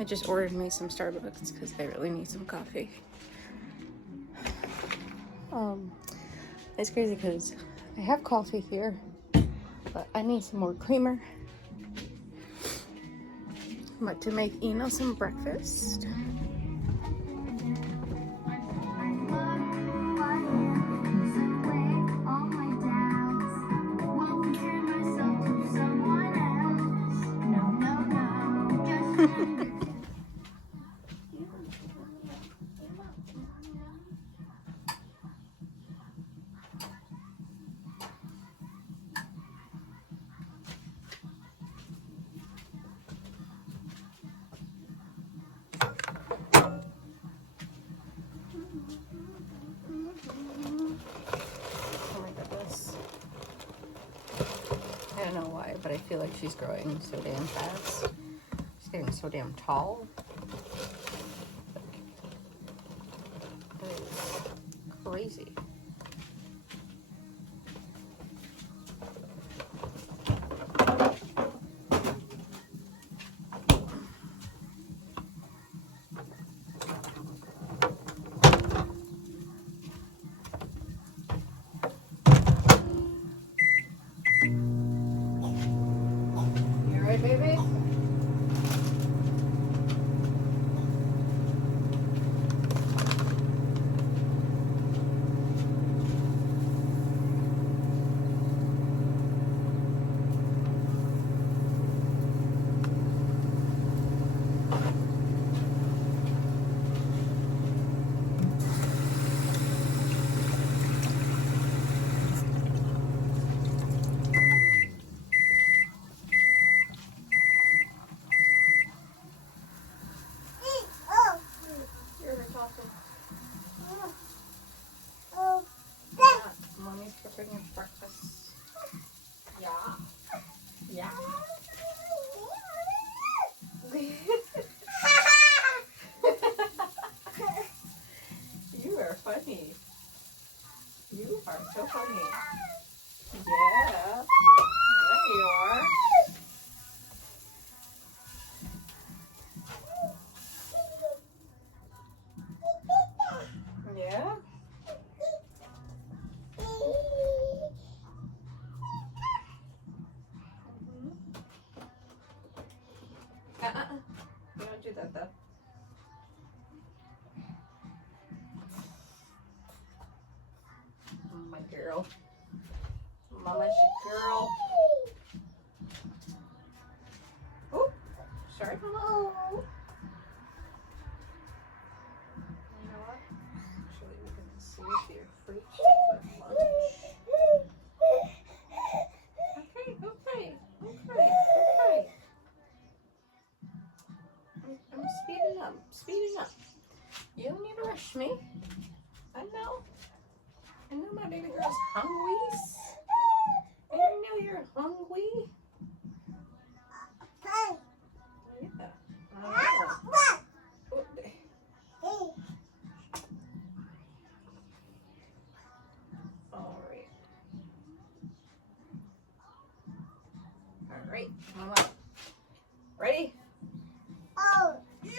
I just ordered me some Starbucks because I really need some coffee. It's crazy because I have coffee here, but I need some more creamer. I'm about to make Eno some breakfast. I don't know why, but I feel like she's growing so damn fast. She's getting so damn tall. It's crazy. Baby? Mommy's preparing your breakfast. Yeah. Yeah. You are funny. You are so funny. Yeah. There you are. Yeah. You don't do that though. My girl. Mama's your girl. Oh, sorry. Hello. You know what? Actually, we can see if you're free for lunch. Okay. I'm speeding up. You don't need to rush me. I know my baby girl's hungry. I know you're hungry. Yeah. All right, Mama. Ready? Oh. Yeah.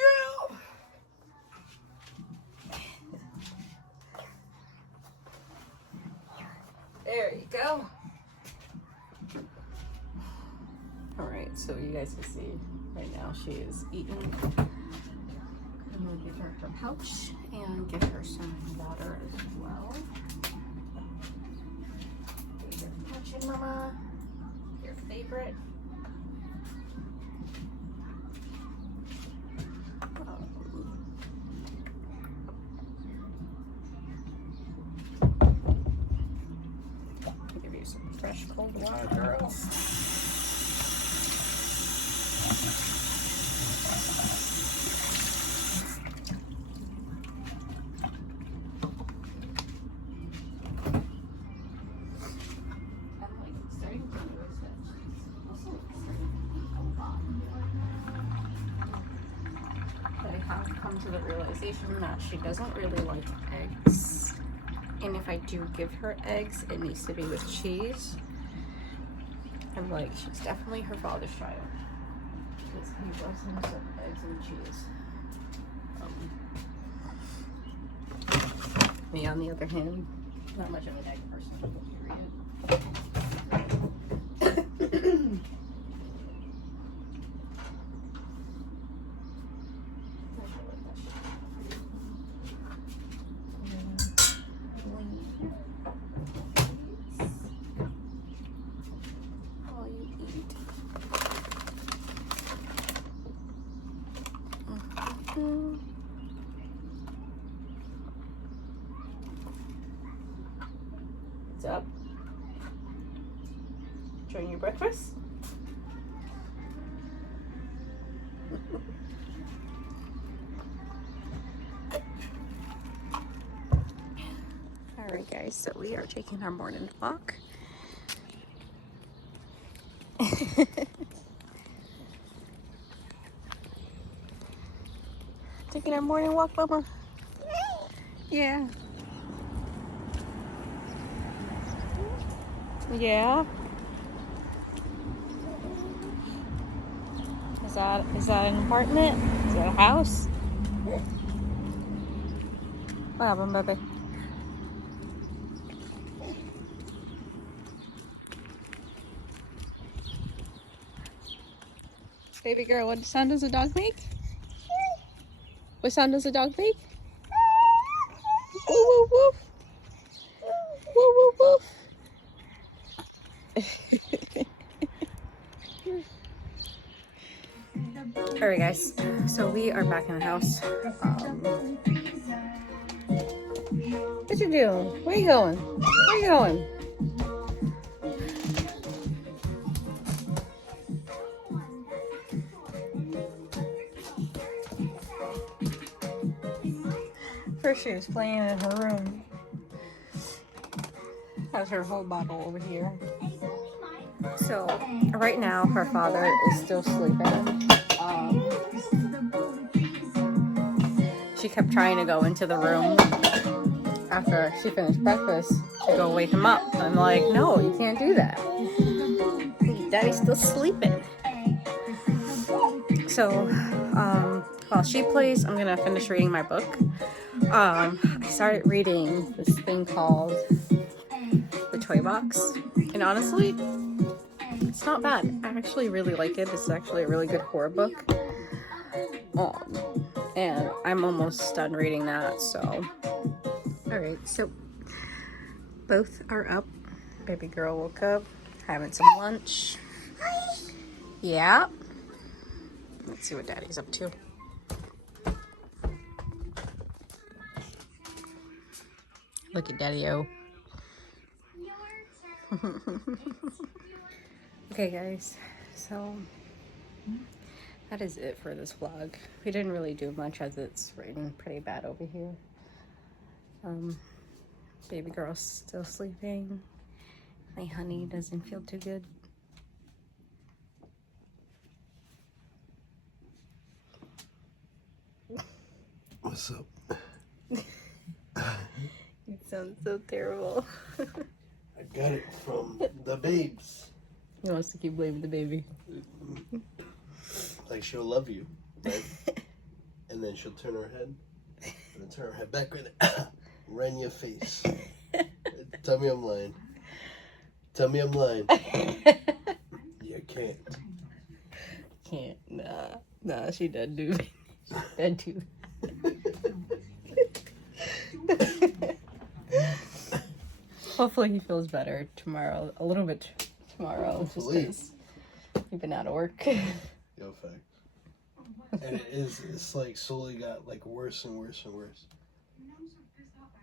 There you go. All right, so you guys can see right now she is eating. I'm gonna give her her pouch and give her some water as well. Here's your pouch, Mama. Your favorite. Give you some fresh cold water, girl. To the realization that she doesn't really like eggs, and if I do give her eggs, it needs to be with cheese. I'm like, she's definitely her father's child. Because he loves him some eggs and cheese. Me, on the other hand, not much of an egg person. Period. What's up? Enjoying your breakfast? Alright guys, so we are taking our morning walk. Taking our morning walk, Mama? Yeah. Yeah. Is that an apartment? Is that a house? What happened, baby? Baby girl, what sound does a dog make? What sound does a dog make? Woof woof woof. Woof woof woof. Alright guys, so we are back in the house. What you doing? Where you going? Where you going? First she was playing in her room. Has her whole bottle over here. So right now her father is still sleeping. She kept trying to go into the room after she finished breakfast to go wake him up. I'm like, no, you can't do that. Daddy's still sleeping. So while she plays, I'm gonna finish reading my book. I started reading this thing called The Toy Box, and honestly, it's not bad. I actually really like it. It's actually a really good horror book. And I'm almost done reading that, so. Alright, so both are up. Baby girl woke up, having some lunch. Yeah. Let's see what Daddy's up to. Look at Daddy-o. Okay guys, so that is it for this vlog. We didn't really do much as it's raining pretty bad over here. Baby girl's still sleeping. My honey doesn't feel too good. What's up? You sound so terrible. I got it from the babes. He wants to keep blaming the baby. Like she'll love you, right? And then she'll turn her head, and then turn her head back right right in your face. Tell me I'm lying. Tell me I'm lying. You can't. Can't. Nah, she doesn't do it. She doesn't do it. Hopefully he feels better tomorrow. A little bit tomorrow. Hopefully. Just 'cause you've been out of work. Yo, fact. And it's like slowly got like worse and worse and worse.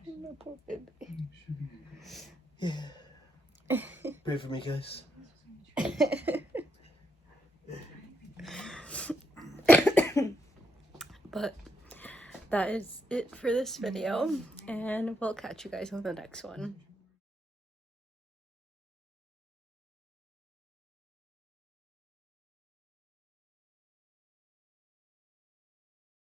My poor baby. Yeah. Pray for me, guys. But that is it for this video, and we'll catch you guys on the next one.